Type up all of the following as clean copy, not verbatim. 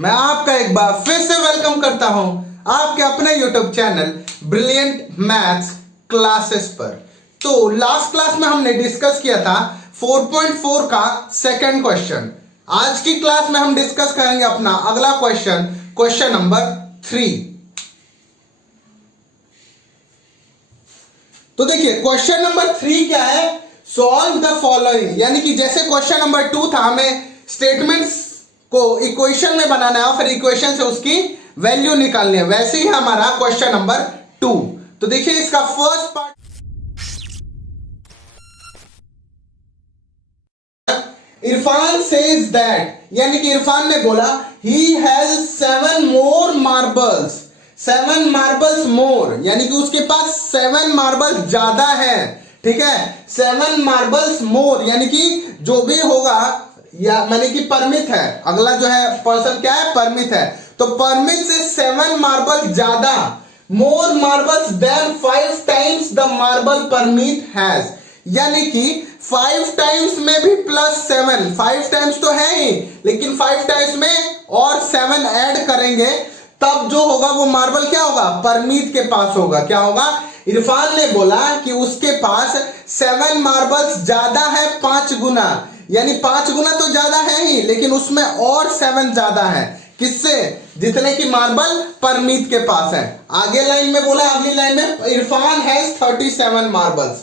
मैं आपका एक बार फिर से वेलकम करता हूं आपके अपने YouTube channel brilliant maths classes पर। तो लास्ट क्लास में हमने डिस्कस किया था 4.4 का सेकंड क्वेश्चन। आज की क्लास में हम डिस्कस करेंगे अपना अगला क्वेश्चन, क्वेश्चन नंबर 3। तो देखिए क्वेश्चन नंबर 3 क्या है, सॉल्व द फॉलोइंग। यानी कि जैसे क्वेश्चन नंबर 2 था, हमें स्टेटमेंट्स को इक्वेशन में बनाना है और फिर इक्वेशन से उसकी वैल्यू निकालनी है, वैसे ही हमारा क्वेश्चन नंबर 2। तो देखिए इसका first part, Irfan says that, यानी कि इरफान ने बोला ही has 7 more marbles, 7 marbles more, यानी कि उसके पास 7 मार्बल ज्यादा है। ठीक है, 7 मार्बल्स मोर यानी कि जो भी होगा या माने कि परमित है, अगला जो है पर्सन क्या है, परमित है। तो परमित से 7 मार्बल ज्यादा, more marbles than 5 times the marble Parmit has, यानी कि 5 टाइम्स में भी प्लस 7, 5 टाइम्स तो है ही, लेकिन 5 टाइम्स में और 7 ऐड करेंगे तब जो होगा वो मार्बल क्या होगा, परमीत के पास होगा। क्या होगा, इरफान ने बोला कि उसके पास 7 मार्बल्स ज्यादा है 5 गुना, यानी 5 गुना तो ज्यादा है ही, लेकिन उसमें और 7 ज्यादा है। किससे, जितने की मार्बल परमीत के पास है। आगे लाइन में बोला, अगली लाइन में Irfan has 37 marbles,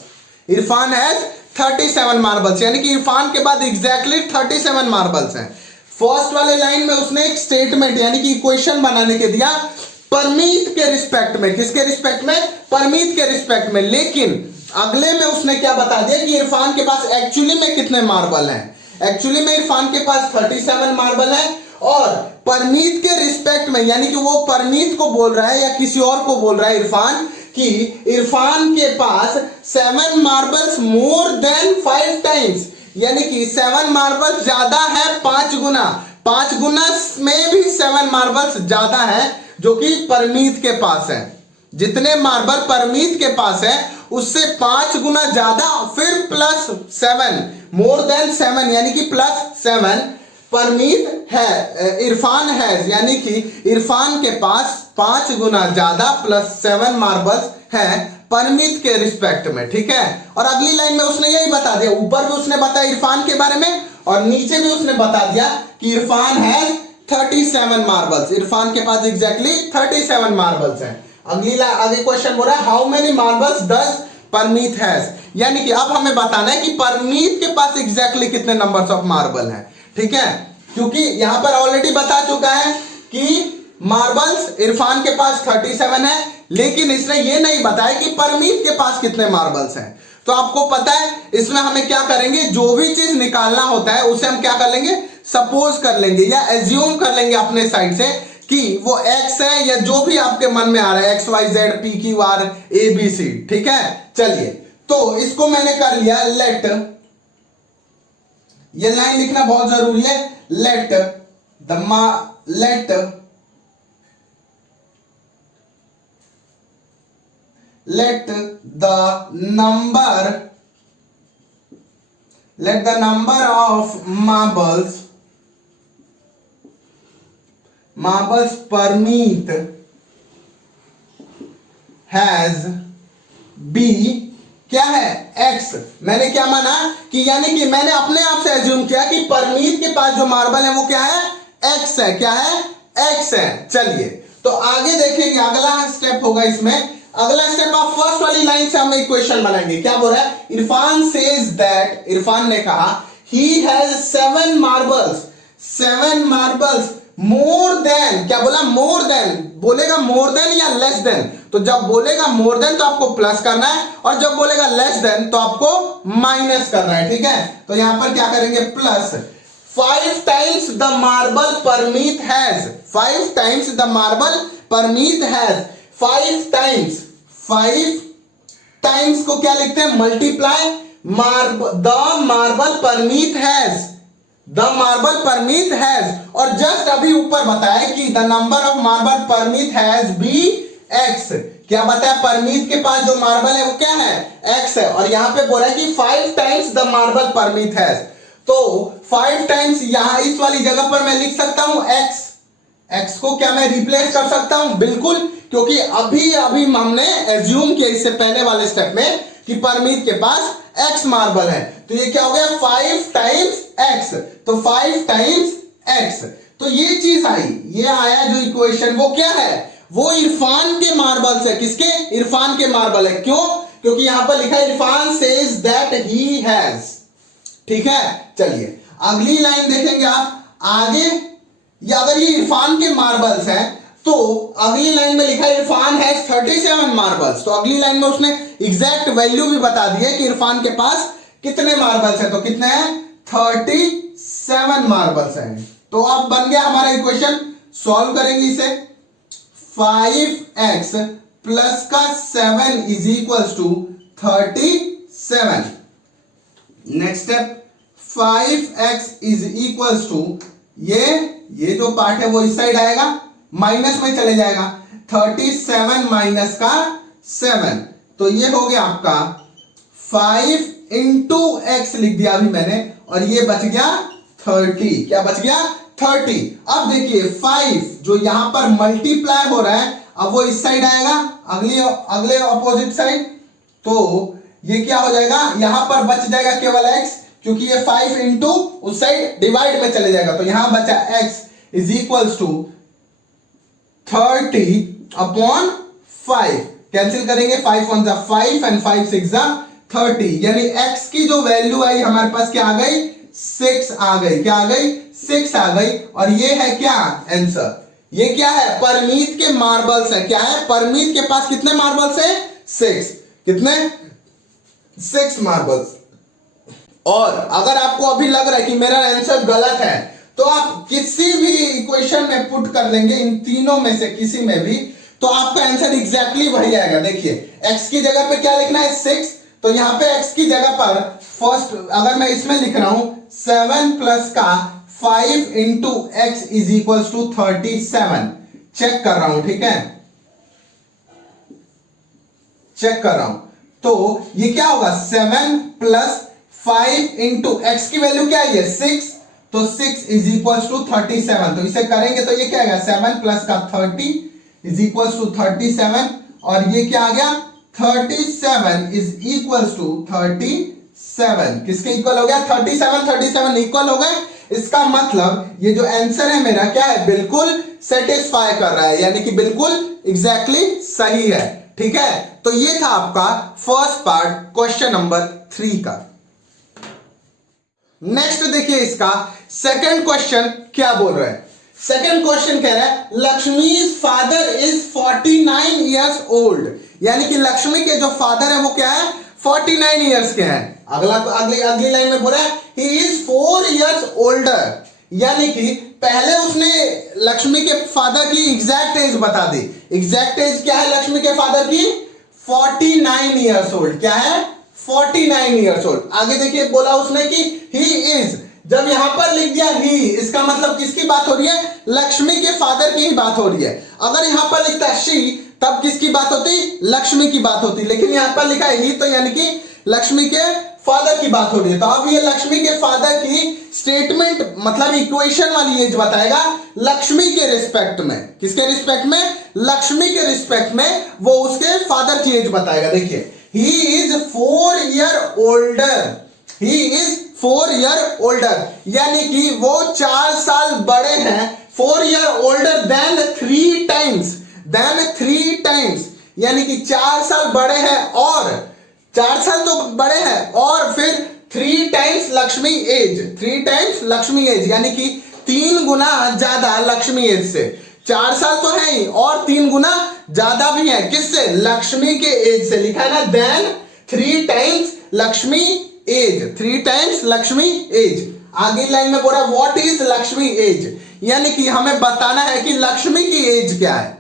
Irfan has 37 marbles, यानी कि इरफान के बाद एग्जैक्टली 37 मार्बल्स हैं। फर्स्ट वाले लाइन में उसने एक स्टेटमेंट यानी कि इक्वेशन बनाने के दिया परमीत के रिस्पेक्ट में। किसके रिस्पेक्ट में, परमीत के रिस्पेक्ट में। लेकिन अगले में उसने क्या बता दिया कि इरफान के पास एक्चुअली में कितने मार्बल हैं। एक्चुअली में इरफान के पास 37 मार्बल है और परमीत के रिस्पेक्ट में, यानी कि वो परमीत को बोल रहा है या किसी और को बोल रहा है इरफान, कि इरफान के पास 7 मार्बल्स मोर देन 5 टाइम्स, यानी कि 7 मार्बल ज्यादा है 5 गुना, 5 गुना में भी 7 मार्बल्स ज्यादा है जो कि परमीत के पास है। जितने मार्बल परमीत के पास है उससे 5 गुना ज्यादा, फिर प्लस 7, मोर देन 7 यानी कि प्लस 7 परमीत है, इरफान है, यानी कि इरफान के पास 5 गुना ज्यादा प्लस 7 मार्बल्स है परमित के रिस्पेक्ट में। ठीक है, और अगली लाइन में उसने यही बता दिया, ऊपर भी उसने बताया इरफान के बारे में और नीचे भी उसने बता दिया कि इरफान हैज 37 मार्बल्स, इरफान के पास एग्जैक्टली 37 मार्बल्स हैं। आगे क्वेश्चन बोल रहा है how many marbles does Parmeet has, यानी कि अब हमें बताना है कि परमीत के पास एग्जैक्टली कितने नंबर्स ऑफ मार्बल हैं। ठीक है, क्योंकि यहां पर ऑलरेडी बता चुका है कि मार्बल्स इरफान के पास 37 है, लेकिन इसने ये नहीं बताया कि परमीत के पास कितने मार्बल्स हैं। तो आपको पता है इसमें हमें क्या करेंगे, जो भी चीज निकालना होता है उसे हम क्या कर लेंगे, सपोज कर लेंगे या एज्यूम कर लेंगे अपने साइड से कि वो एक्स है या जो भी आपके मन में आ रहा है, X Y Z P Q R A B C. ठीक है, चलिए तो इसको मैंने कर लिया लेट, ये लाइन लिखना बहुत जरूरी है, late the number of marbles permeet has b क्या है, x। मैंने क्या माना कि यानी कि मैंने अपने आप से एज्यूम किया कि परमीत के पास जो मार्बल है वो क्या है, x है। क्या है, x है। चलिए तो आगे देखेंगे, अगला स्टेप होगा इसमें, अगला स्टेप आप फर्स्ट वाली लाइन से हम इक्वेशन बनाएंगे। क्या बोल रहा है, इरफान सेज दैट, इरफान ने कहा ही has 7 marbles, 7 marbles more than, क्या बोला, मोर देन, बोलेगा मोर देन या लेस देन, तो जब बोलेगा मोर देन तो आपको प्लस करना है और जब बोलेगा लेस देन तो आपको माइनस करना है। ठीक है, तो यहां पर क्या करेंगे, plus 5 times the marble Parmeet has, 5 times the marble Parmeet has, 5 times, 5 times को क्या लिखते हैं, multiply the marble Parmeet has, the marble Parmeet has, और जस्ट अभी ऊपर बताया कि the number of marble Parmeet has B x. क्या बताया, परमीत के पास जो मार्बल है वो क्या है, एक्स है, और यहां पे बोला है कि 5 times the marble Parmeet has, तो 5 टाइम्स यहां इस वाली जगह पर मैं लिख सकता हूं एक्स, x को क्या मैं रिप्लेस कर सकता हूं? बिल्कुल, क्योंकि अभी अभी हमने एज्यूम किया इससे पहले वाले स्टेप में कि परमीत के पास x मार्बल है, तो ये क्या हो गया 5 टाइम्स x, तो 5 टाइम्स x, तो ये चीज आई, ये आया जो इक्वेशन, वो क्या है? वो इरफान के मार्बल्स है। किसके? इरफान के मार्बल है। क्यों? क्योंकि यहां पर लिखा है Irfan says that he has. ठीक है, चलिए अगली लाइन देखेंगे आप आगे। ये अगर ये इरफान के मार्बल्स हैं तो अगली लाइन में लिखा है इरफान हैज 37 मार्बल्स, तो अगली लाइन में उसने एग्जैक्ट वैल्यू भी बता दी है कि इरफान के पास कितने मार्बल्स हैं, तो कितने हैं? 37 मार्बल्स हैं। तो अब बन गया हमारा इक्वेशन, सॉल्व करेंगे इसे। 5x प्लस का 7 is equal to 37। Next step, 5x is equal to ये जो पार्ट है वो इस साइड आएगा, माइनस में चले जाएगा, 37 माइनस का 7, तो ये हो गया आपका 5 इंटू एक्स लिख दिया अभी मैंने, और ये बच गया 30। क्या बच गया? 30। अब देखिए 5 जो यहां पर मल्टीप्लाई हो रहा है, अब वो इस साइड आएगा, अगले ऑपोजिट साइड, तो ये क्या हो जाएगा? यहां पर बच जाएगा केवल x, क्योंकि ये 5 इंटू उस साइड डिवाइड में चले जाएगा, तो यहां बचा x is equal to 30 upon 5। Cancel करेंगे, 5 1 जा 5 एंड 5 6 जा 30, यानी x की जो वैल्यू आई हमारे पास क्या आ गई? 6 आ गई। क्या आ गई? 6 आ गई। और ये है क्या आंसर? ये क्या है? परमीत के मार्बल्स है। क्या है? परमीत के पास कितने मार्बल्स है? 6। कितने? 6 मार्बल्स। और अगर आपको अभी लग रहा है कि मेरा आंसर गलत है, तो आप किसी भी इक्वेशन में पुट कर लेंगे, इन तीनों में से किसी में भी, तो आपका आंसर एग्जैक्टली वही आएगा। देखिए x की जगह पे क्या लिखना है? 6, तो यहां पे x की जगह पर फर्स्ट अगर मैं इसमें लिख रहा हूं 7 प्लस का 5 into x is equal to 37। Check कर रहा हूं, ठीक है, चेक कर रहा हूं, तो ये क्या होगा? 7 प्लस 5 इंटू एक्स की वैल्यू क्या है? 6, तो 6 इज इक्वल टू 37, तो इसे करेंगे तो ये क्या आएगा? 7 प्लस का 30 इज इक्वल टू 37, और ये क्या आ गया? 37 इज इक्वल टू 37। किसके इक्वल हो गया? 37 इक्वल हो गए। इसका मतलब ये जो आंसर है मेरा क्या है? बिल्कुल सेटिस्फाई कर रहा है, यानी कि बिल्कुल एग्जैक्टली सही है। ठीक है, तो ये था आपका फर्स्ट पार्ट क्वेश्चन नंबर 3 का। नेक्स्ट देखिए इसका सेकंड क्वेश्चन क्या बोल रहा है। सेकंड क्वेश्चन कह रहा है Lakshmi's father is 49 years old, यानी कि लक्ष्मी के जो फादर है वो क्या है? 49 ईयर्स के हैं। अगली लाइन में बोला है ही इज 4 ईयर्स ओल्डर, यानी कि पहले उसने लक्ष्मी के फादर की एग्जैक्ट एज बता दी। एग्जैक्ट एज क्या है लक्ष्मी के फादर की? 49 ईयर्स ओल्ड। क्या है? 49 ईयर्स ओल्ड। आगे देखिए बोला उसने कि ही इज, जब यहां पर लिख दिया ही, इसका मतलब किसकी बात हो रही है? लक्ष्मी के फादर की ही बात हो रही है। अगर यहां पर लिखता शी, तब किसकी बात होती? लक्ष्मी की बात होती, लेकिन यहां पर लिखा है ही, तो यानी कि लक्ष्मी के फादर की बात हो रही है। तो अब ये लक्ष्मी के फादर की स्टेटमेंट मतलब इक्वेशन वाली एज बताएगा लक्ष्मी के रिस्पेक्ट में। किसके रिस्पेक्ट में? लक्ष्मी के रिस्पेक्ट में वो उसके फादर की एज बताएगा। देखिए he is 4 year older, he is 4 year older, यानी कि वो 4 साल बड़े हैं। 4 ईयर ओल्डर देन 3 टाइम्स, यानी कि 4 साल बड़े हैं, और 4 साल तो बड़े हैं, और फिर 3 times Lakshmi age, 3 times Lakshmi age, यानी कि 3 गुना ज्यादा लक्ष्मी एज से। 4 साल तो है ही, और 3 गुना ज्यादा भी है। किससे? लक्ष्मी के एज से। लिखा है ना then 3 times Lakshmi age, 3 times Lakshmi age. आगे लाइन में बोल रहा है व्हाट इज लक्ष्मी एज, यानी कि हमें बताना है कि लक्ष्मी की एज क्या है।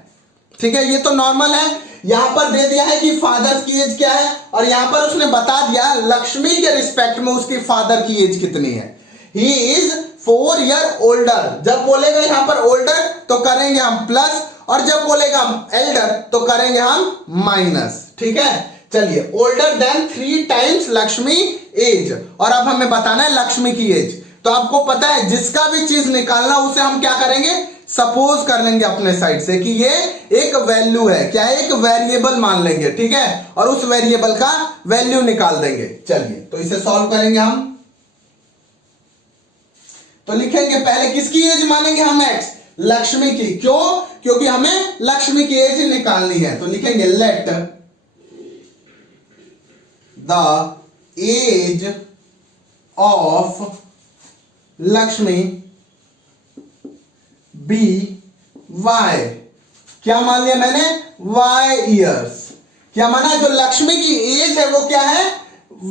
ठीक है, ये तो नॉर्मल है, यहां पर दे दिया है कि फादर की एज क्या है, और यहां पर उसने बता दिया लक्ष्मी के रिस्पेक्ट में उसकी फादर की एज कितनी है। He is 4 year older. जब बोलेगा यहां पर ओल्डर तो करेंगे हम प्लस, और जब बोलेगा हम एल्डर तो करेंगे हम माइनस। ठीक है, चलिए older than 3 times Lakshmi age, और अब हमें बताना है लक्ष्मी की एज। तो आपको पता है जिसका भी चीज निकालना उसे हम क्या करेंगे? सपोज कर लेंगे अपने साइड से कि ये एक वैल्यू है, क्या है, एक वेरिएबल मान लेंगे, ठीक है, और उस वेरिएबल का वैल्यू निकाल देंगे। चलिए तो इसे सॉल्व करेंगे हम। तो लिखेंगे पहले किसकी एज मानेंगे हम x, लक्ष्मी की। क्यों? क्योंकि हमें लक्ष्मी की एज निकालनी है। तो लिखेंगे let the age of Lakshmi be y। क्या मान लिया मैंने? y years. क्या माना? जो लक्ष्मी की एज है वो क्या है?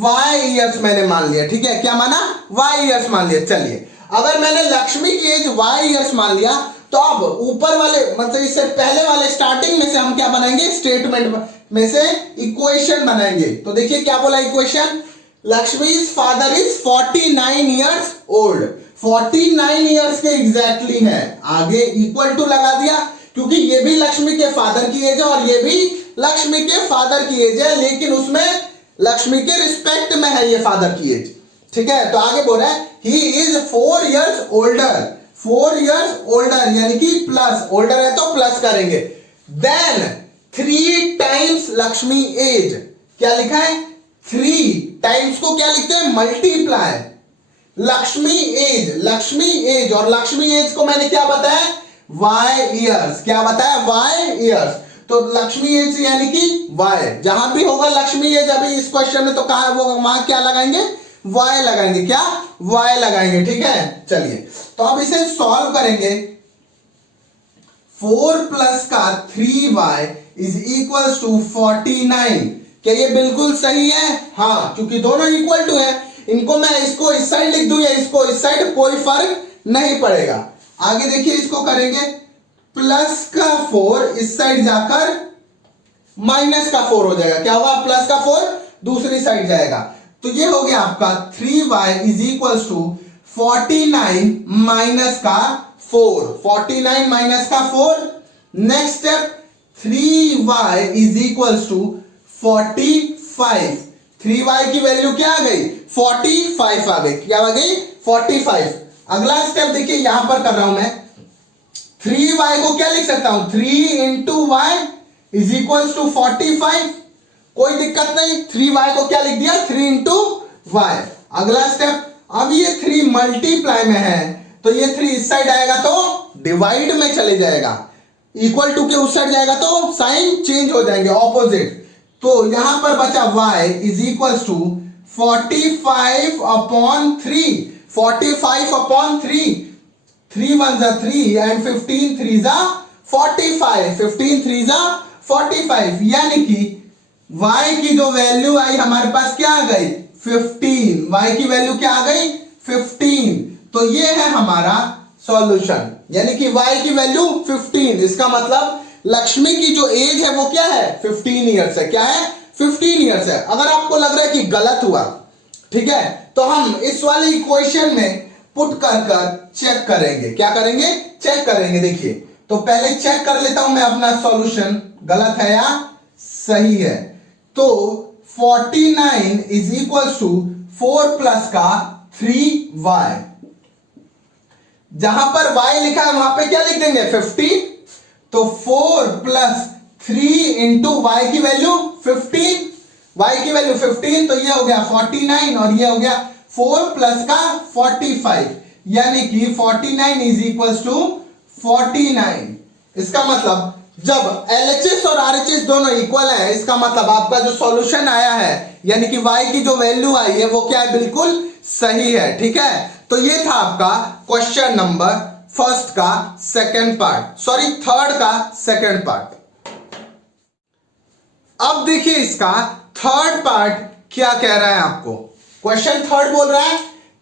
y ईयर्स मैंने मान लिया, ठीक है। क्या माना? y ईयर्स मान लिया। चलिए अगर मैंने लक्ष्मी की एज y ईयर्स मान लिया तो अब ऊपर वाले मतलब इससे पहले वाले स्टार्टिंग में से हम क्या बनाएंगे? स्टेटमेंट में से इक्वेशन बनाएंगे। तो देखिए क्या बोला equation, Lakshmi's father is 49 years old. 49 years के एग्जैक्टली है, आगे इक्वल टू लगा दिया क्योंकि ये भी लक्ष्मी के फादर की एज है और ये भी लक्ष्मी के फादर की एज है, लेकिन उसमें लक्ष्मी के रिस्पेक्ट में है ये फादर की एज, ठीक है। तो आगे बोल रहा है he is 4 years older. 4 years older यानी कि प्लस, ओल्डर है तो प्लस करेंगे, देन 3 टाइम्स लक्ष्मी एज। क्या लिखा है? 3 टाइम्स को क्या लिखते हैं? Multiply Lakshmi age. Lakshmi age और लक्ष्मी एज को मैंने क्या बताया? y years. क्या बताया? y years. तो लक्ष्मी एज यानी कि y, जहां भी होगा लक्ष्मी एज अभी इस क्वेश्चन में तो कहा वो वहां क्या लगाएंगे? y लगाएंगे। क्या? y लगाएंगे, ठीक है। चलिए तो अब इसे सॉल्व करेंगे। 4 प्लस का 3y इज इक्वल टू 49। क्या ये बिल्कुल सही है? हाँ, क्योंकि दोनों इक्वल टू है। इनको मैं इसको इस साइड लिख दूं या इसको इस साइड, कोई फर्क नहीं पड़ेगा। आगे देखिए इसको करेंगे, प्लस का 4 इस साइड जाकर माइनस का 4 हो जाएगा। क्या हुआ? प्लस का 4 दूसरी साइड जाएगा। तो ये हो गया आपका 3y is equal to 49 minus का 4। 49 माइनस का 4। Next step 3y is equal to 45। 3y की वैल्यू क्या आ गई? 45 आ गई। क्या आ गई? 45। अगला स्टेप देखिए यहां पर कर रहा हूं मैं, 3y को क्या लिख सकता हूं? 3 into y is equal to 45। कोई दिक्कत नहीं, 3y को क्या लिख दिया? 3 इंटू वाई। अगला स्टेप, अब ये 3 मल्टीप्लाई में है तो ये 3 इस साइड आएगा तो डिवाइड में चले जाएगा, इक्वल टू के उस साइड जाएगा तो साइन चेंज हो जाएंगे, ऑपोजिट। तो यहां पर बचा y is equal to 45 upon 3। 45 upon 3, 3 1 जा 3 एंड 15 3 जा 45। 15 3 जा 45 यानी कि y की जो वैल्यू आई हमारे पास क्या आ गई? 15। y की वैल्यू क्या आ गई? 15। तो ये है हमारा सॉल्यूशन, यानी कि y की वैल्यू 15। इसका मतलब लक्ष्मी की जो एज है वो क्या है? 15 ईयर्स है। क्या है? 15 ईयर्स है। अगर आपको लग रहा है कि गलत हुआ, ठीक है, तो हम इस वाले इक्वेशन में पुट कर चेक करेंगे। क्या करेंगे? चेक करेंगे। देखिए तो पहले चेक कर लेता हूं मैं अपना सॉल्यूशन, गलत है या सही है। तो 49 इज इक्वल टू 4 प्लस का 3y। जहां पर y लिखा है वहां पे क्या लिख देंगे? 15। तो 4 प्लस 3 इंटू वाई की वैल्यू 15, y की वैल्यू 15, तो ये हो गया 49 और ये हो गया 4 प्लस का 45, यानी कि 49 इज इक्वल टू 49। इसका मतलब जब LHS और RHS दोनों इक्वल है, इसका मतलब आपका जो सॉल्यूशन आया है यानी कि y की जो वैल्यू आई है वो क्या है? बिल्कुल सही है, ठीक है। तो ये था आपका क्वेश्चन नंबर फर्स्ट का सेकंड पार्ट, सॉरी थर्ड का सेकंड पार्ट। अब देखिए इसका थर्ड पार्ट क्या कह रहा है आपको। क्वेश्चन थर्ड बोल रहा है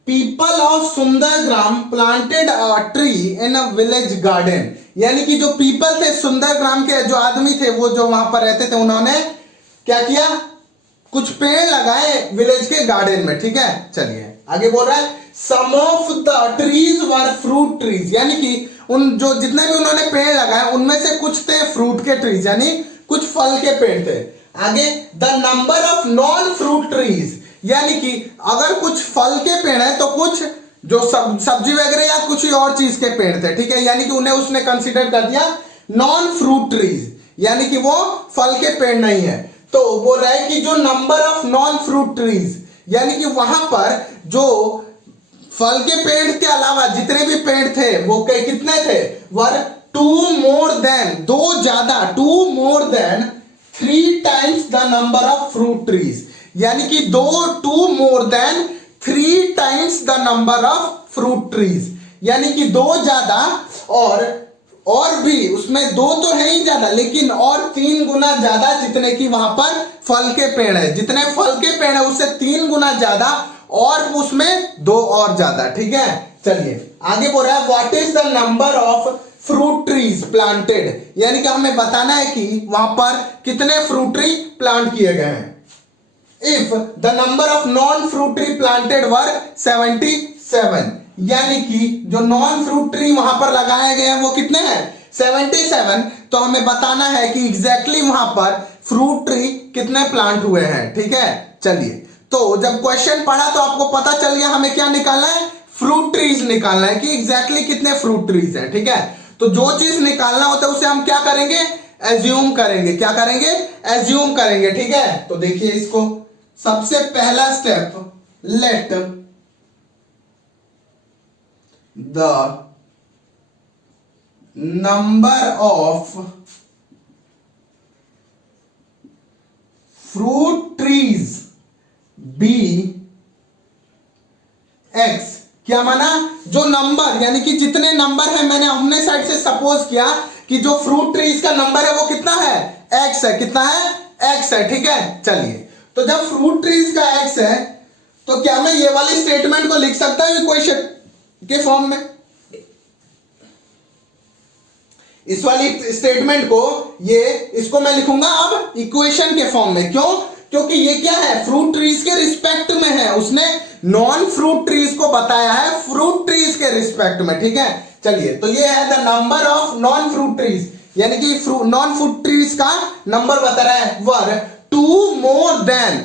people of Sundargram planted a tree in a village garden, यानी कि जो पीपल थे सुंदरग्राम के जो आदमी थे वो जो वहां पर रहते थे, उन्होंने क्या किया? कुछ पेड़ लगाए विलेज के गार्डन में, ठीक है। चलिए आगे बोल रहा है some of the trees were fruit trees, यानी कि उन जो जितने भी उन्होंने पेड़ लगाए उनमें से कुछ थे फ्रूट के ट्रीज, यानी कुछ फल के पेड़ थे। आगे the number of non fruit trees, यानी कि अगर कुछ फल के पेड़ है तो कुछ जो सब्जी वगैरह या कुछ और चीज के पेड़ थे, ठीक है, यानी कि उन्हें उसने कंसीडर कर दिया नॉन फ्रूट ट्रीज, यानी कि वो फल के पेड़ नहीं है। तो बोल रहा है कि जो number of non fruit trees, यानी कि वहां पर जो फल के पेड़ के अलावा जितने भी पेड़ थे वो कितने थे, वर टू मोर देन, दो ज्यादा, two more than 3 times the number of fruit trees, यानी कि two more than 3 times the number of fruit trees, यानी कि दो ज्यादा और भी उसमें दो तो है ही ज्यादा, लेकिन और 3 गुना ज्यादा जितने की वहां पर फल के पेड़ है, जितने फल के पेड़ है उससे 3 गुना ज्यादा और उसमें 2 और ज्यादा, ठीक है। चलिए आगे बोल रहा है what is the number of fruit trees planted, यानी कि हमें बताना है कि वहां पर कितने फ्रूट ट्री प्लांट किए गए हैं। If the number of non fruit tree planted were 77, यानी कि जो नॉन फ्रूट ट्री वहां पर लगाए गए हैं वो कितने हैं, 77। तो हमें बताना है कि एग्जैक्टली वहां पर फ्रूट ट्री कितने प्लांट हुए हैं, ठीक है। चलिए, तो जब क्वेश्चन पढ़ा तो आपको पता चल गया हमें क्या निकालना है, फ्रूट ट्रीज निकालना है कि एग्जैक्टली कितने फ्रूट ट्रीज हैं, ठीक है। तो जो चीज निकालना होता है उसे हम क्या करेंगे, एज्यूम करेंगे, क्या करेंगे, एज्यूम करेंगे, ठीक है। तो देखिए इसको, सबसे पहला step, let the number of fruit trees be x. क्या माना, जो नंबर यानी कि जितने नंबर है, मैंने अपने साइड से सपोज किया कि जो फ्रूट ट्रीज का नंबर है वो कितना है, एक्स है, कितना है, एक्स है, ठीक है। चलिए, तो जब फ्रूट ट्रीज का एक्स है तो क्या मैं ये वाली स्टेटमेंट को लिख सकता हूं इक्वेशन के फॉर्म में, इस वाली स्टेटमेंट को, इसको मैं लिखूंगा अब इक्वेशन के फॉर्म में। क्यों, क्योंकि ये क्या है, फ्रूट ट्रीज के रिस्पेक्ट में है, उसने नॉन फ्रूट ट्रीज को बताया है फ्रूट ट्रीज के रिस्पेक्ट में, ठीक है। चलिए, तो ये है the number of non fruit trees, यानी कि नॉन फ्रूट ट्रीज का नंबर बता रहा है, were two more than,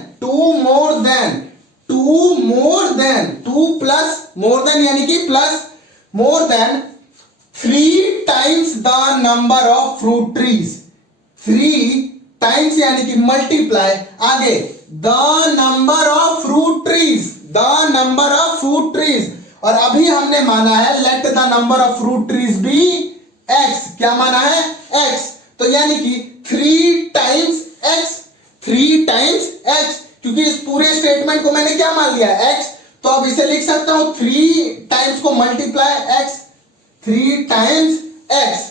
two plus more than, यानी कि plus more than 3 times the number of fruit trees, 3 times यानी कि मल्टीप्लाई, आगे the number of fruit trees, the number of fruit trees, और अभी हमने माना है let the number of fruit trees be x. क्या माना है, एक्स। तो यानी कि 3 टाइम्स एक्स, 3 टाइम्स एक्स, क्योंकि इस पूरे स्टेटमेंट को मैंने क्या मान लिया, एक्स। तो अब इसे लिख सकता हूं 3 टाइम्स को मल्टीप्लाई एक्स, 3 टाइम्स एक्स,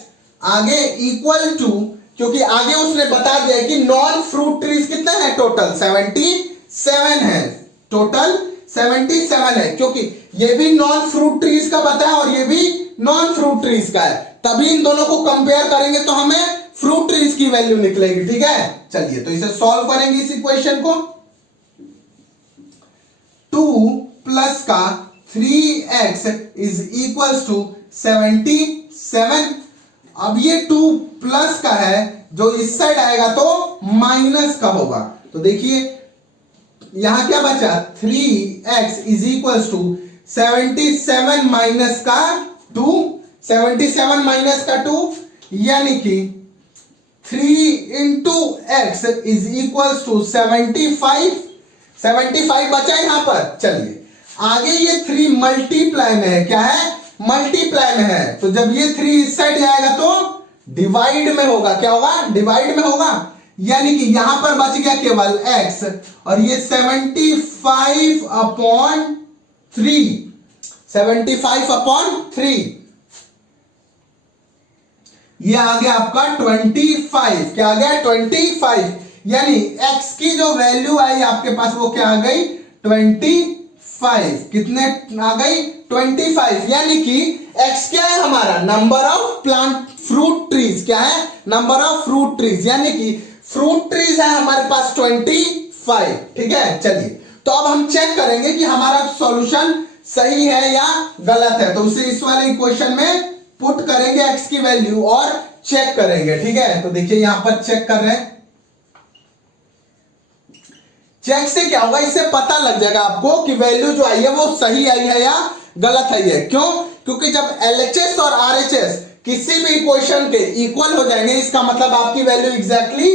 आगे इक्वल टू, क्योंकि आगे उसने बता दिया कि नॉन फ्रूट ट्रीज कितने हैं, टोटल 77 है, टोटल 77 है, क्योंकि ये भी नॉन फ्रूट ट्रीज का बताया और ये भी नॉन फ्रूट ट्रीज का है, तभी इन दोनों को कंपेयर करेंगे तो हमें फ्रूट ट्रीज की वैल्यू निकलेगी, ठीक है। चलिए, तो इसे सॉल्व करेंगे इस इक्वेशन को, 2 प्लस का 3x इज इक्वल्स टू 77। अब ये 2 प्लस का है, जो इस साइड आएगा तो माइनस का होगा, तो देखिए यहां क्या बचा, 3x is equals to 77 minus का 2, 77 माइनस का 2, यानी कि 3 into x is equals to 75, 75 बचा यहां पर। चलिए, आगे ये 3 मल्टीप्लाई में है, क्या है, मल्टीप्लाई में है, तो जब ये 3 इस साइड आएगा तो डिवाइड में होगा, क्या होगा, डिवाइड में होगा, यानी कि यहां पर बच गया केवल x, और ये 75 अपॉन 3, 75 अपॉन 3, ये आ गया आपका 25, क्या आ गया, 25, यानी x की जो वैल्यू आई आपके पास वो क्या आ गई, 25, कितने आ गई, 25, यानी कि x क्या है हमारा, number of plant fruit trees, क्या है, नंबर ऑफ फ्रूट ट्रीज, यानी कि फ्रूट ट्रीज है हमारे पास 25, ठीक है। चलिए, तो अब हम चेक करेंगे कि हमारा सॉल्यूशन सही है या गलत है, तो उसे इस वाले इक्वेशन में पुट करेंगे x की वैल्यू और चेक करेंगे, ठीक है। तो देखिए यहां पर चेक कर रहे हैं, चेक से क्या होगा, इससे पता लग जाएगा आपको कि वैल्यू जो आई है वो सही आई है या गलत है ये। क्यों? क्योंकि जब LHS और RHS किसी भी इक्वेशन के इक्वल हो जाएंगे, इसका मतलब आपकी वैल्यू एग्जैक्टली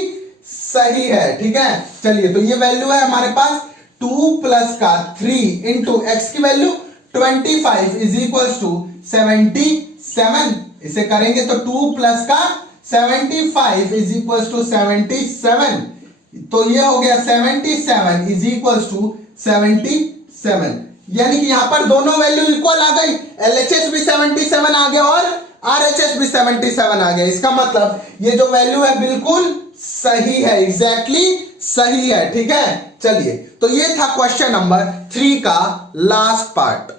सही है। ठीक है, चलिए तो ये वैल्यू है हमारे पास 2 प्लस का 3 इंटू एक्स की वैल्यू 25 इज इक्वल टू 77। इसे करेंगे तो 2 प्लस का 75 इज इक्वल टू 77, तो ये हो गया 77 इज इक्वल टू 77। यानी कि यहां पर दोनों वैल्यू इक्वल आ गई, LHS भी 77 आ गया और RHS भी 77 आ गया। इसका मतलब ये जो वैल्यू है बिल्कुल सही है, एग्जैक्टली सही है। ठीक है, चलिए तो ये था क्वेश्चन नंबर 3 का लास्ट पार्ट।